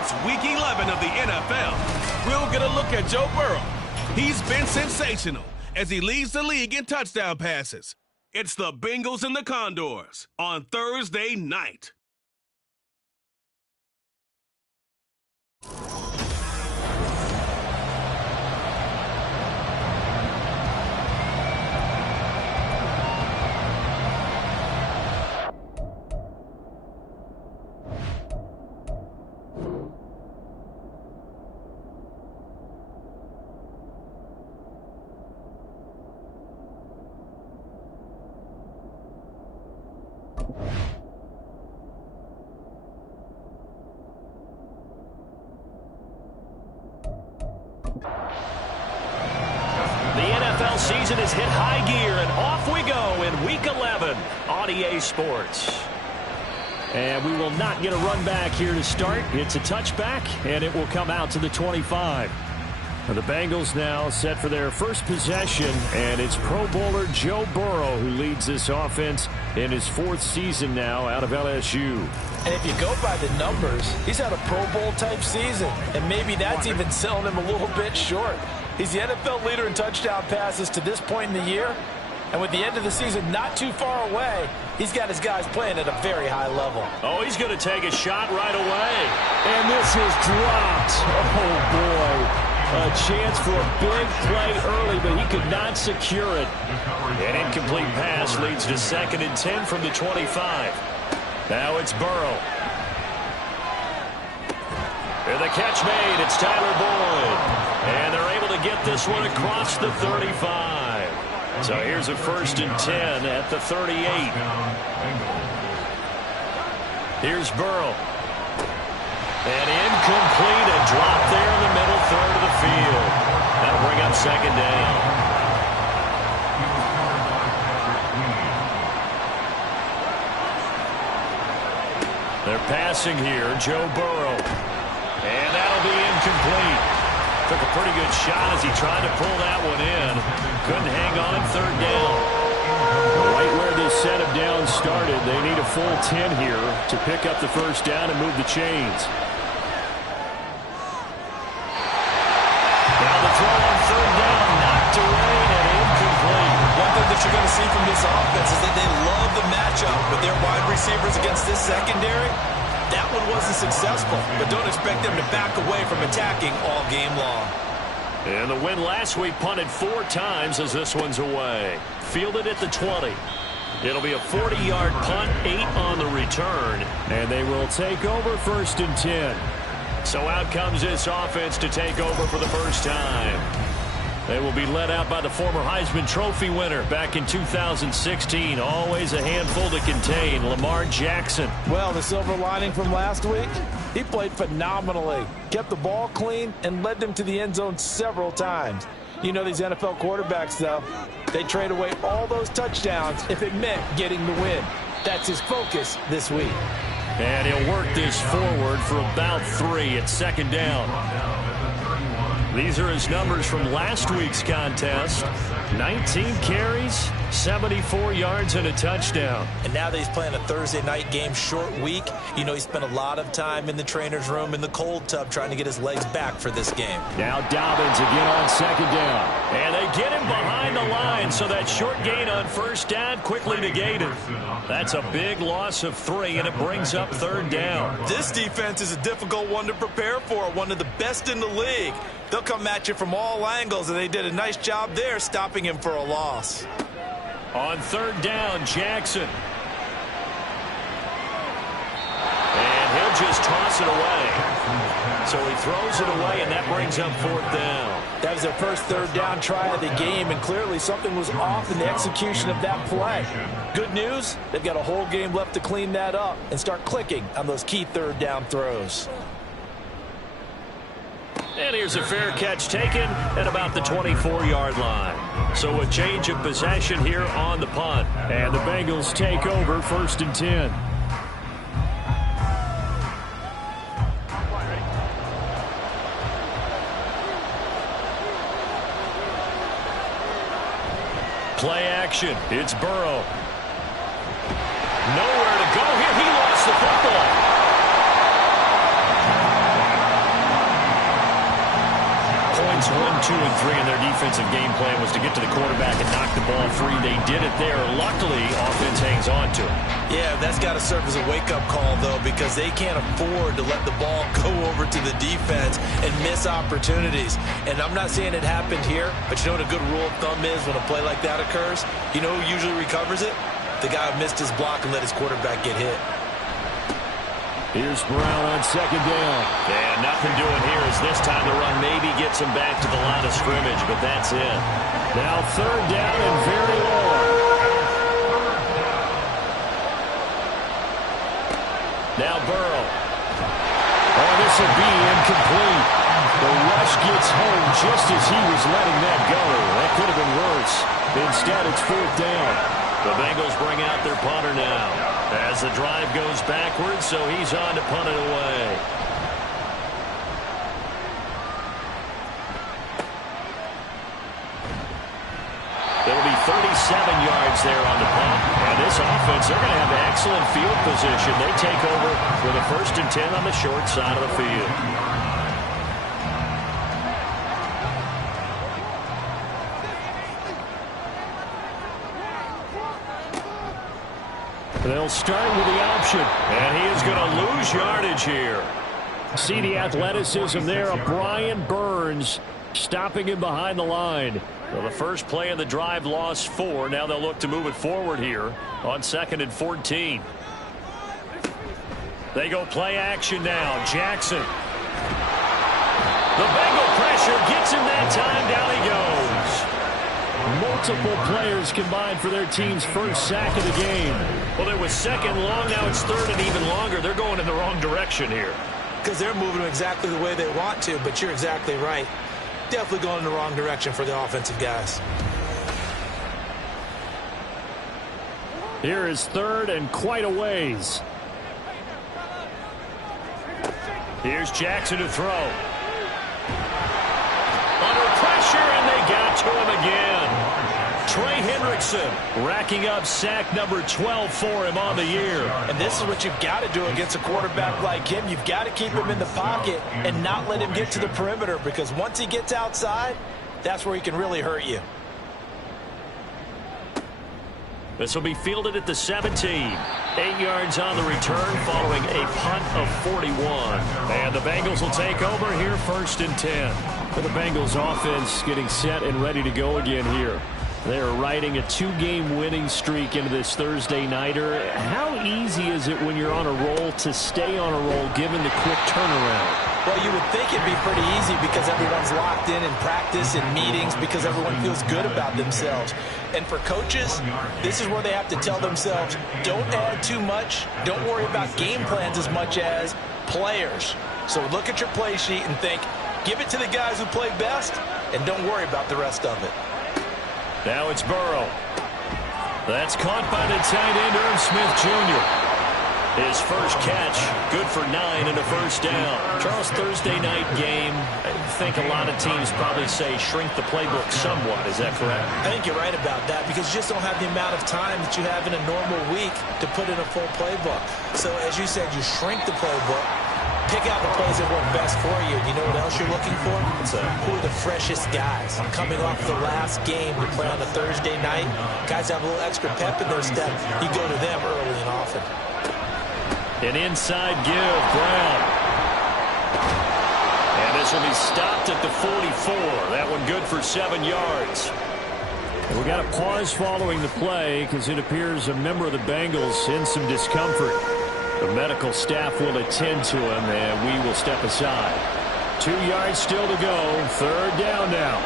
It's Week 11 of the NFL. We'll get a look at Joe Burrow. He's been sensational as he leads the league in touchdown passes. It's the Bengals and the Condors on Thursday night. The NFL season has hit high gear, and off we go in Week 11 on EA Sports. And we will not get a run back here to start. It's a touchback, and it will come out to the 25. The Bengals now set for their first possession, and it's Pro Bowler Joe Burrow who leads this offense in his fourth season now out of LSU. And if you go by the numbers, he's had a Pro Bowl-type season, and maybe that's even selling him a little bit short. He's the NFL leader in touchdown passes to this point in the year, and with the end of the season not too far away, he's got his guys playing at a very high level. Oh, he's going to take a shot right away. And this is dropped. Oh, boy. A chance for a big play early, but he could not secure it. An incomplete pass leads to 2nd and 10 from the 25. Now it's Burrow. And the catch made. It's Tyler Boyd. And they're able to get this one across the 35. So here's a 1st and 10 at the 38. Here's Burrow. And incomplete, a drop there in the middle third of the field. That'll bring up 2nd down. They're passing here, Joe Burrow. And that'll be incomplete. Took a pretty good shot as he tried to pull that one in. Couldn't hang on, 3rd down. Right where this set of downs started, they need a full 10 here to pick up the 1st down and move the chains. Now the throw on 3rd down, knocked away and incomplete. One thing that you're going to see from this offense is that they love the matchup with their wide receivers against this secondary. That one wasn't successful, but don't expect them to back away from attacking all game long. And the win last week punted 4 times as this one's away. Fielded at the 20. It'll be a 40-yard punt, 8 on the return. And they will take over 1st and 10. So out comes this offense to take over for the first time. They will be led out by the former Heisman Trophy winner back in 2016. Always a handful to contain, Lamar Jackson. Well, the silver lining from last week, he played phenomenally. Kept the ball clean and led them to the end zone several times. You know these NFL quarterbacks, though, they trade away all those touchdowns if it meant getting the win. That's his focus this week. And he'll work this forward for about 3 at 2nd down. These are his numbers from last week's contest. 19 carries, 74 yards, and a touchdown. And now that he's playing a Thursday night game, short week, you know he spent a lot of time in the trainer's room in the cold tub trying to get his legs back for this game. Now Dobbins again on 2nd down. And they get him behind the line, so that short gain on 1st down quickly negated. That's a big loss of 3, and it brings up 3rd down. This defense is a difficult one to prepare for, one of the best in the league. They'll come at you from all angles, and they did a nice job there stopping him for a loss. On 3rd down, Jackson. And he'll just toss it away. So he throws it away, and that brings up 4th down. That was their first 3rd down try of the game, and clearly something was off in the execution of that play. Good news, they've got a whole game left to clean that up and start clicking on those key 3rd down throws. And here's a fair catch taken at about the 24-yard line. So a change of possession here on the punt. And the Bengals take over 1st and 10. Play action. It's Burrow. Nowhere to go here. He lost the football. sequence 1, 2, and 3 in their defensive game plan was to get to the quarterback and knock the ball free. They did it there. Luckily, offense hangs on to it. Yeah, that's got to serve as a wake-up call, though, because they can't afford to let the ball go over to the defense and miss opportunities. And I'm not saying it happened here, but you know what a good rule of thumb is when a play like that occurs? You know who usually recovers it? The guy who missed his block and let his quarterback get hit. Here's Brown on second down. And nothing doing here as this time the run maybe gets him back to the line of scrimmage, but that's it. Now third down and very long. Now Burrow. Oh, this will be incomplete. The rush gets home just as he was letting that go. That could have been worse. Instead, it's fourth down. The Bengals bring out their punter now as the drive goes backwards, so he's on to punt it away. It'll be 37 yards there on the punt. And this offense, they're going to have excellent field position. They take over with a 1st and 10 on the short side of the field. They'll start with the option, and he is going to lose yardage here. See the athleticism there of Brian Burns stopping him behind the line. Well, the first play of the drive lost 4. Now they'll look to move it forward here on 2nd and 14. They go play action now. Jackson. The Bengal pressure gets him that time. Down he goes. Multiple players combined for their team's first sack of the game. Well, it was second long. Now it's third and even longer. They're going in the wrong direction here. Because they're moving exactly the way they want to, but you're exactly right. Definitely going in the wrong direction for the offensive guys. Here is third and quite a ways. Here's Jackson to throw. Under pressure, and they got to him again. Trey Hendrickson racking up sack number 12 for him on the year. And this is what you've got to do against a quarterback like him. You've got to keep him in the pocket and not let him get to the perimeter, because once he gets outside, that's where he can really hurt you. This will be fielded at the 17. 8 yards on the return following a punt of 41. And the Bengals will take over here 1st and 10. For the Bengals offense getting set and ready to go again here. They're riding a 2-game winning streak into this Thursday nighter. How easy is it when you're on a roll to stay on a roll given the quick turnaround? Well, you would think it'd be pretty easy because everyone's locked in practice and meetings, because everyone feels good about themselves. And for coaches, this is where they have to tell themselves, don't add too much. Don't worry about game plans as much as players. So look at your play sheet and think, give it to the guys who play best, and don't worry about the rest of it. Now it's Burrow. That's caught by the tight end, Irv Smith Jr. His first catch, good for 9 and a first down. Charles, Thursday night game, I think a lot of teams probably say shrink the playbook somewhat. Is that correct? I think you're right about that, because you just don't have the amount of time that you have in a normal week to put in a full playbook. So as you said, you shrink the playbook, pick out the plays that work best for you. You know what else you're looking for? Who are the freshest guys coming off the last game to play on a Thursday night? Guys have a little extra pep in their step. You go to them early and often. An inside give, Brown. And this will be stopped at the 44. That one good for 7 yards. We got a pause following the play because it appears a member of the Bengals in some discomfort. The medical staff will attend to him, and we will step aside. 2 yards still to go. Third down now.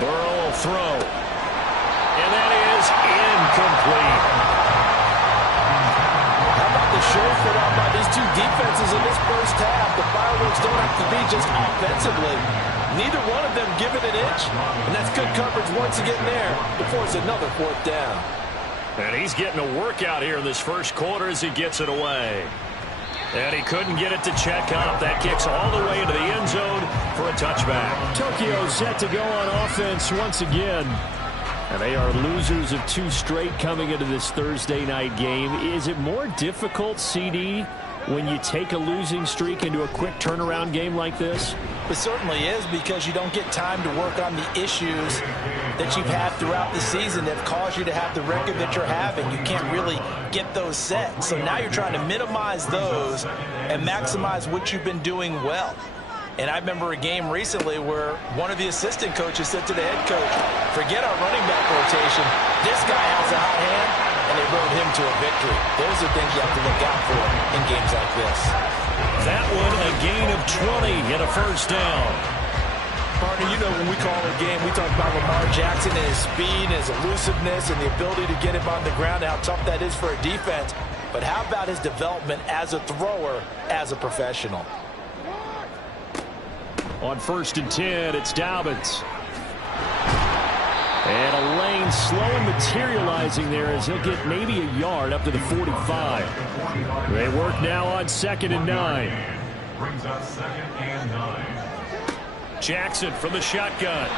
Burrow will throw. And that is incomplete. Chauffeured out by these two defenses in this first half. The fireworks don't have to be just offensively. Neither one of them give it an inch, and that's good coverage once again there before it's another 4th down. And he's getting a workout here in this first quarter as he gets it away. And he couldn't get it to check up. That kicks all the way into the end zone for a touchback. Tokyo set to go on offense once again. And they are losers of 2 straight coming into this Thursday night game. Is it more difficult, CD, when you take a losing streak into a quick turnaround game like this? It certainly is, because you don't get time to work on the issues that you've had throughout the season that have caused you to have the record that you're having. You can't really get those set. So now you're trying to minimize those and maximize what you've been doing well. And I remember a game recently where one of the assistant coaches said to the head coach, forget our running back rotation. This guy has a hot hand, and they rode him to a victory. Those are things you have to look out for in games like this. That one, a gain of 20 and a first down. Partner, you know, when we call a game, we talk about Lamar Jackson and his speed and his elusiveness and the ability to get him on the ground and how tough that is for a defense. But how about his development as a thrower, as a professional? On 1st and 10, it's Dobbins. And a lane slow and materializing there as he'll get maybe a yard up to the 45. They work now on 2nd and 9. Brings up 2nd and 9. Jackson from the shotgun.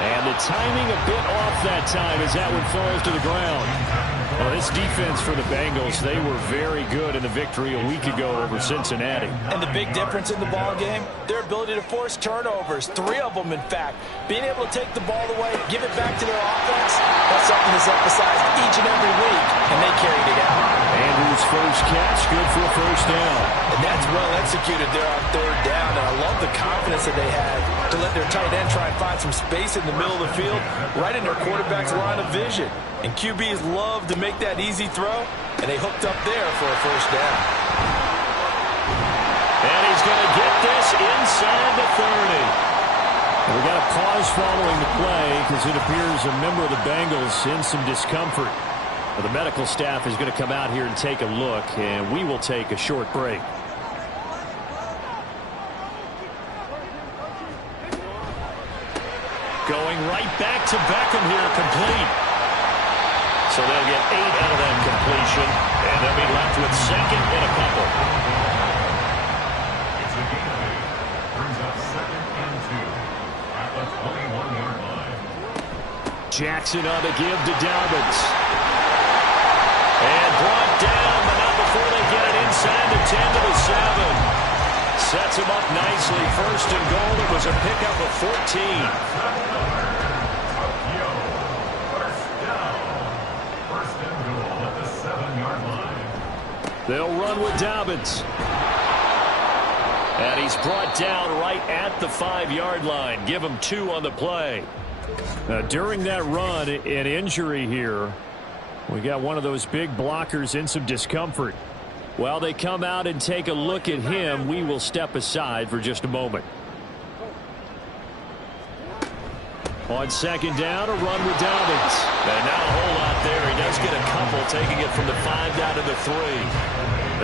And the timing a bit off that time as that one falls to the ground. Well, this defense for the Bengals, they were very good in the victory a week ago over Cincinnati. And the big difference in the ball game, their ability to force turnovers, 3 of them in fact. Being able to take the ball away, give it back to their offense, that's something that's emphasized each and every week, and they carried it out. Andrews' first catch, good for a first down. And that's well executed there on 3rd down, and I love the confidence that they had to let their tight end try and find some space in the middle of the field, right in their quarterback's line of vision. And QBs love to make that easy throw, and they hooked up there for a first down. And he's going to get this inside the 30. We got a pause following the play because it appears a member of the Bengals in some discomfort. Well, the medical staff is going to come out here and take a look, and we will take a short break. Going right back to Beckham here, complete. So they'll get 8 out of that completion, and they'll be left with 2nd and a couple. It's a gain of 8. Brings up 2nd and 2 at the 21-yard line. Jackson on the give to Dobbins. And brought down, but not before they get it inside the 10 to the 7. Sets him up nicely. 1st and goal. It was a pickup of 14. They'll run with Dobbins. And he's brought down right at the 5-yard line. Give him 2 on the play. During that run, an injury here. We got one of those big blockers in some discomfort. While they come out and take a look at him, we will step aside for just a moment. On 2nd down, a run with Dobbins. And not a whole lot there. He does get a couple, taking it from the 5 down to the 3.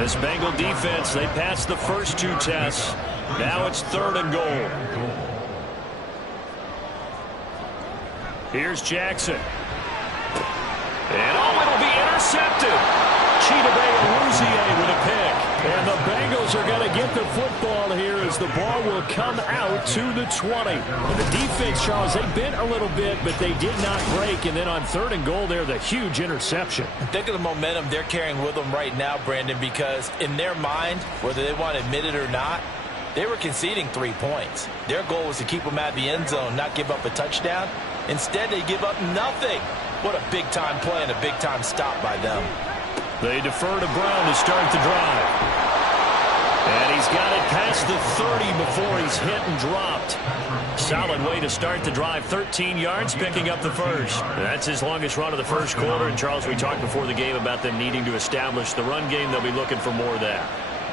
This Bengal defense, they passed the first 2 tests. Now it's 3rd and goal. Here's Jackson. And it'll be intercepted. Chidobe with a pick. And the Bengals are going to get the football here as the ball will come out to the 20. And the defense, Charles, they bent a little bit, but they did not break. And then on 3rd and goal there, the huge interception. Think of the momentum they're carrying with them right now, Brandon, because in their mind, whether they want to admit it or not, they were conceding 3 points. Their goal was to keep them out of the end zone, not give up a touchdown. Instead, they give up nothing. What a big-time play and a big-time stop by them. They defer to Brown to start the drive. And he's got it past the 30 before he's hit and dropped. Solid way to start the drive. 13 yards, picking up the first. That's his longest run of the first quarter. And, Charles, we talked before the game about them needing to establish the run game. They'll be looking for more of that.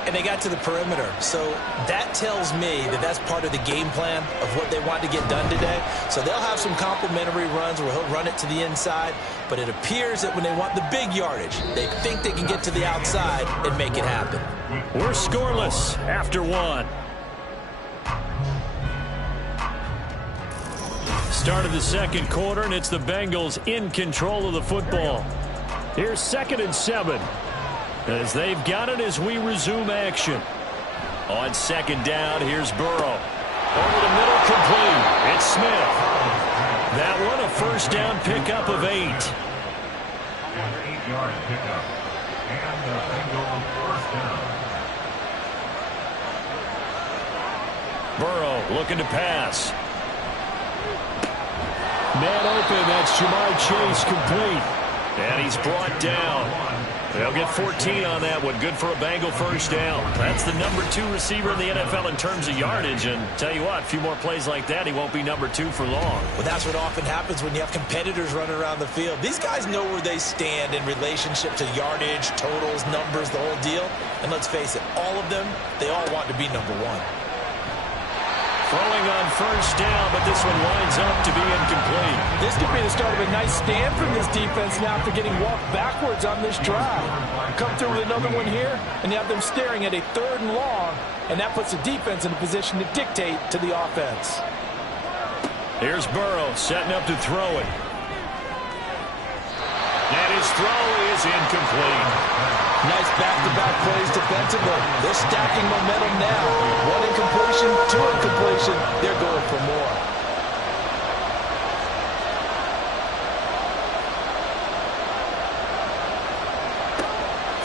And they got to the perimeter. So that tells me that that's part of the game plan of what they want to get done today. So they'll have some complimentary runs where he'll run it to the inside. But it appears that when they want the big yardage, they think they can get to the outside and make it happen. We're scoreless after 1. Start of the second quarter, and it's the Bengals in control of the football. Here's 2nd and 7. As they've got it as we resume action. On 2nd down, here's Burrow. Over the middle, complete. It's Smith. That one, a first down pickup of 8. An 8-yard pickup. And the Bengals first down. Burrow looking to pass. Man open, that's Jamar Chase, complete. And he's brought down. They'll get 14 on that one. Good for a Bengal first down. That's the number 2 receiver in the NFL in terms of yardage. And tell you what, a few more plays like that, he won't be number 2 for long. Well, that's what often happens when you have competitors running around the field. These guys know where they stand in relationship to yardage, totals, numbers, the whole deal. And let's face it, all of them, they all want to be number 1. Throwing on first down, but this one winds up to be incomplete. This could be the start of a nice stand from this defense now after getting walked backwards on this drive. Come through with another one here, and you have them staring at a 3rd and long, and that puts the defense in a position to dictate to the offense. Here's Burrow setting up to throw it. And his throw is incomplete. Nice back-to-back plays defensively. They're stacking momentum now. 1 incompletion, 2 incompletion. They're going for more.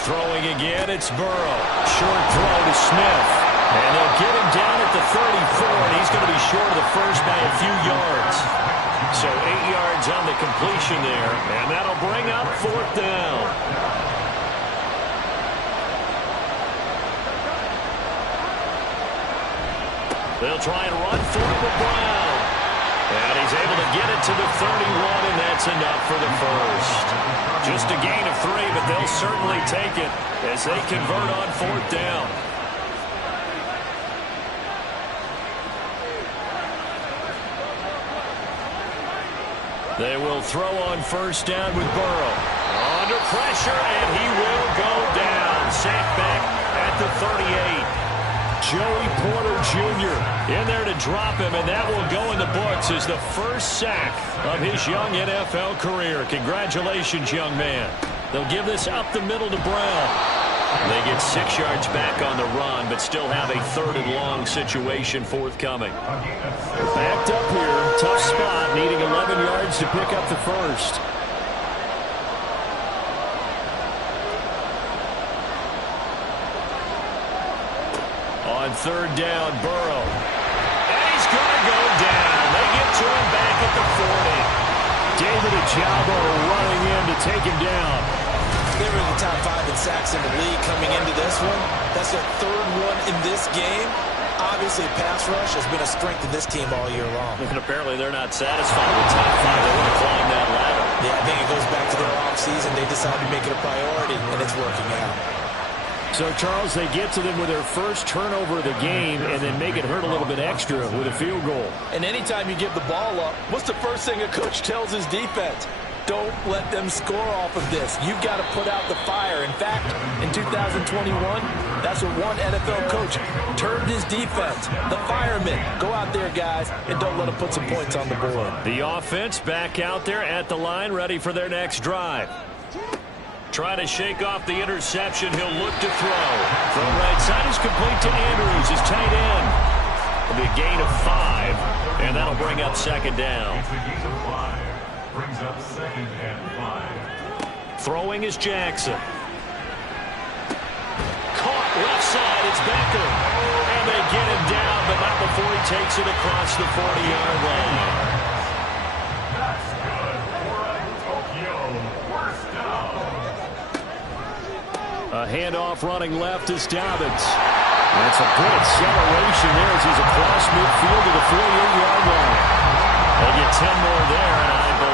Throwing again, it's Burrow. Short throw to Smith. And they'll get him down at the 34, and he's going to be short of the first by a few yards. So 8 yards on the completion there, and that'll bring up 4th down. They'll try and run for it with Brown. And he's able to get it to the 31, and that's enough for the first. Just a gain of 3, but they'll certainly take it as they convert on 4th down. They will throw on first down with Burrow. Under pressure, and he will go down. Sacked back at the 38. Joey Porter Jr. in there to drop him, and that will go in the books as the first sack of his young NFL career. Congratulations, young man. They'll give this up the middle to Brown. They get 6 yards back on the run, but still have a 3rd and long situation forthcoming. Backed up here, tough spot, needing 11 yards to pick up the first. On 3rd down, Burrow. And he's going to go down. They get to him back at the 40. David Ojabo running in to take him down. They were in the top 5 in sacks in the league coming into this one. That's their 3rd one in this game. Obviously, pass rush has been a strength of this team all year long. And apparently they're not satisfied with top 5. They want to climb that ladder. Yeah, I think it goes back to their offseason. They decided to make it a priority, and it's working out. So, Charles, they get to them with their first turnover of the game and then make it hurt a little bit extra with a field goal. And anytime you give the ball up, what's the first thing a coach tells his defense? Don't let them score off of this. You've got to put out the fire. In fact, in 2021, that's what one NFL coach turned his defense. The firemen. Go out there, guys, and don't let them put some points on the board. The offense back out there at the line, ready for their next drive. Trying to shake off the interception. He'll look to throw. From right side is complete to Andrews, his tight end. It'll be a gain of 5, and that'll bring up 2nd down. Brings up 2nd and 5. Throwing is Jackson. Caught left side, it's Becker. And they get him down, but not before he takes it across the 40-yard line. That's good for a Tokyo first down. A handoff running left is Dobbins. That's a good acceleration there as he's across midfield to the 48-yard line. They get 10 more